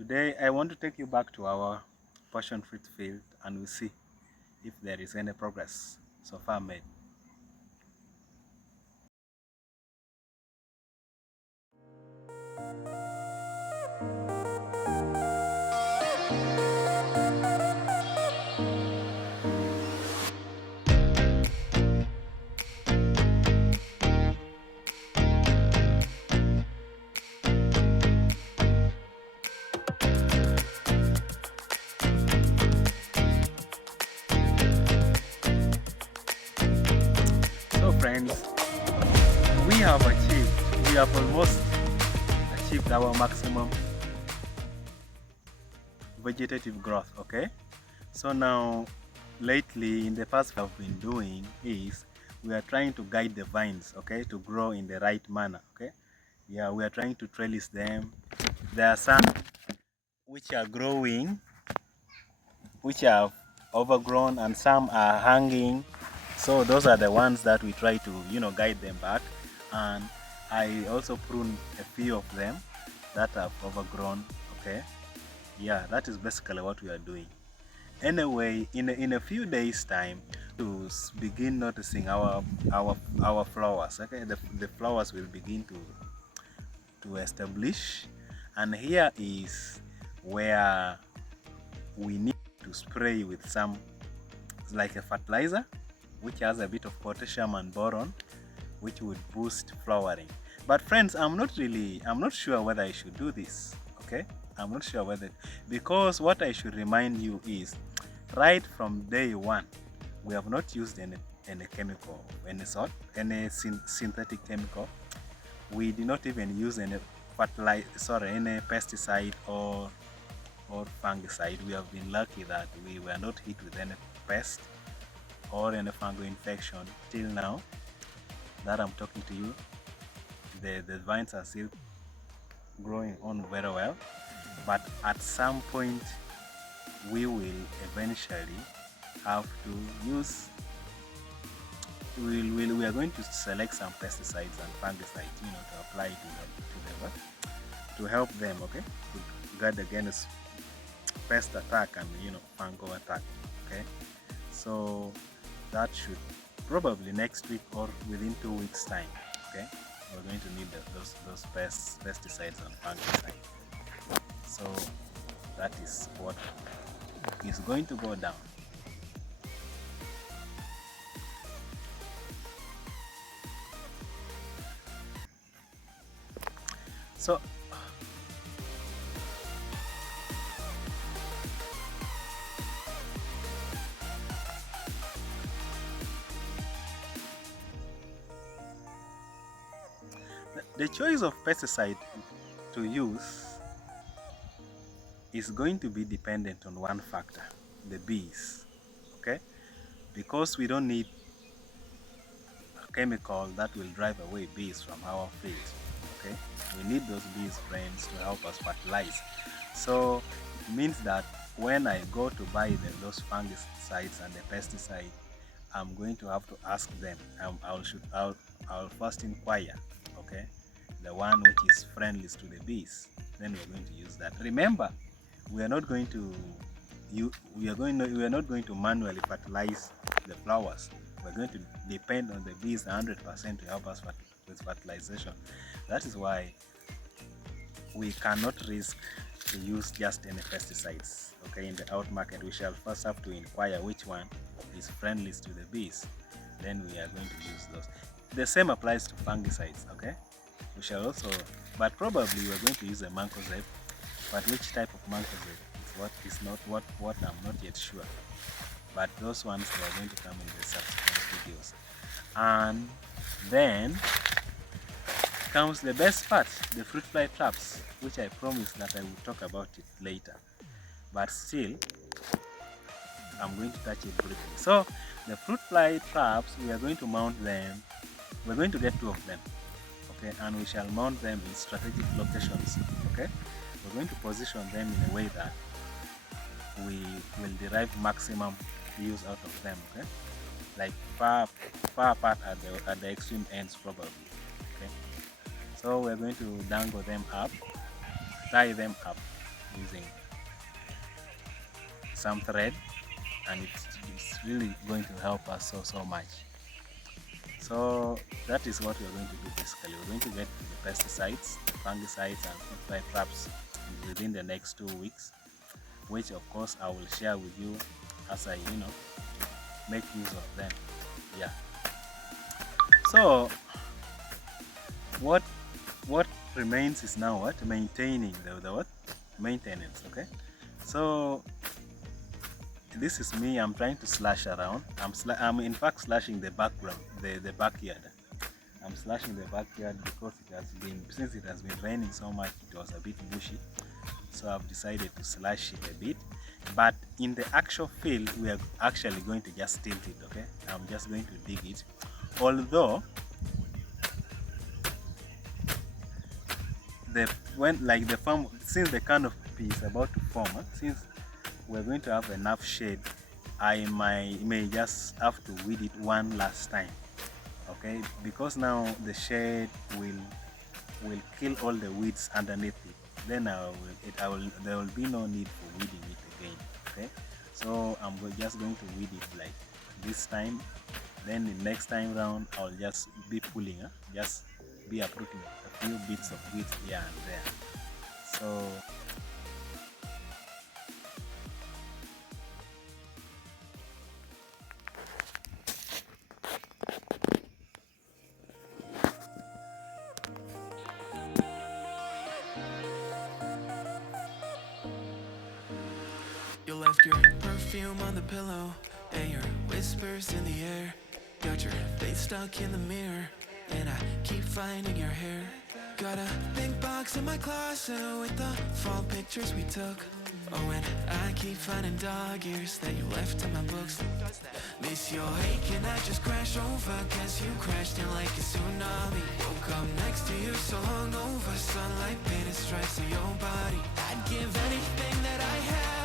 Today I want to take you back to our passion fruit field and we'll see if there is any progress so far made. So friends, we have almost achieved our maximum vegetative growth, okay? So now, lately in the past we have been doing is we are trying to guide the vines, okay, to grow in the right manner, okay? Yeah, we are trying to trellis them. There are some which are growing, which are overgrown, and some are hanging. So those are the ones that we try to, guide them back. And I also prune a few of them that have overgrown, okay? Yeah, that is basically what we are doing. Anyway, in a few days time to begin noticing our flowers, okay? The flowers will begin to establish, and here is where we need to spray with some, like a fertilizer which has a bit of potassium and boron, which would boost flowering. But friends, I'm not sure whether I should do this, okay? I'm not sure whether, because what I should remind you is right from day one we have not used any chemical, any synthetic chemical. We did not even use any any pesticide or fungicide. We have been lucky that we were not hit with any pest or any fungal infection till now that I'm talking to you. The vines are still growing on very well, but at some point we will eventually have to use, we are going to select some pesticides and fungicides, to apply to help them, okay, to guard against pest attack and fungal attack, okay? So that should probably next week or within 2 weeks time, okay? We're going to need those pesticides and fungicides. So that is what is going to go down. So the choice of pesticide to use is going to be dependent on one factor, the bees, okay? Because we don't need a chemical that will drive away bees from our field, okay? We need those bees friends to help us fertilize. So it means that when I go to buy those fungicides and the pesticide, I'm going to have to ask them. I'll first inquire, okay, the one which is friendly to the bees. Then we're going to use that. Remember, we are not going to we are not going to manually fertilize the flowers. We're going to depend on the bees 100% to help us with fertilization. That is why we cannot risk to use just any pesticides, okay? In the out market, we shall first have to inquire which one is friendly to the bees. Then we are going to use those. The same applies to fungicides, okay? We shall also, but probably we are going to use a mancozeb. But which type of mancozeb is not what I'm not yet sure. But those ones, they are going to come in the subsequent videos. And then comes the best part, the fruit fly traps, which I promised that I will talk about it later. But still, I'm going to touch it briefly. So the fruit fly traps, we are going to mount them. We're going to get 2 of them, okay? And we shall mount them in strategic locations, okay? We're going to position them in a way that we will derive maximum use out of them, okay? Like far apart at the extreme ends probably, okay? So we're going to dangle them up, tie them up, using some thread, and it's really going to help us so much. So that is what we're going to do basically. We're going to get the pesticides, the fungicides, and fly traps within the next 2 weeks, which of course I will share with you as I make use of them. Yeah. So what remains is now what? Maintaining the what? Maintenance. Okay. So this is me. I'm trying to slash around. I'm in fact slashing the background, the backyard. I'm slashing the backyard because since it has been raining so much, it was a bit bushy. So I've decided to slash it a bit. But in the actual field, we are actually going to just tilt it. Okay, I'm just going to dig it. Although the farm, since the canopy is about to form, since we're going to have enough shade, I may just have to weed it one last time. Okay, because now the shade will kill all the weeds underneath it. Then there will be no need for weeding it again. Okay, so I'm just going to weed it like this time. Then the next time round, I'll just be pulling, just be uprooting a few bits of weeds here and there. So you left your perfume on the pillow and your whispers in the air. Got your face stuck in the mirror and I keep finding your hair. Got a big box in my closet with the fall pictures we took. Oh, and I keep finding dog ears that you left in my books. Miss your ache and I just crash over, cause you crashed in like a tsunami. Woke up next to you so hungover, sunlight painted stripes on your body. I'd give anything that I had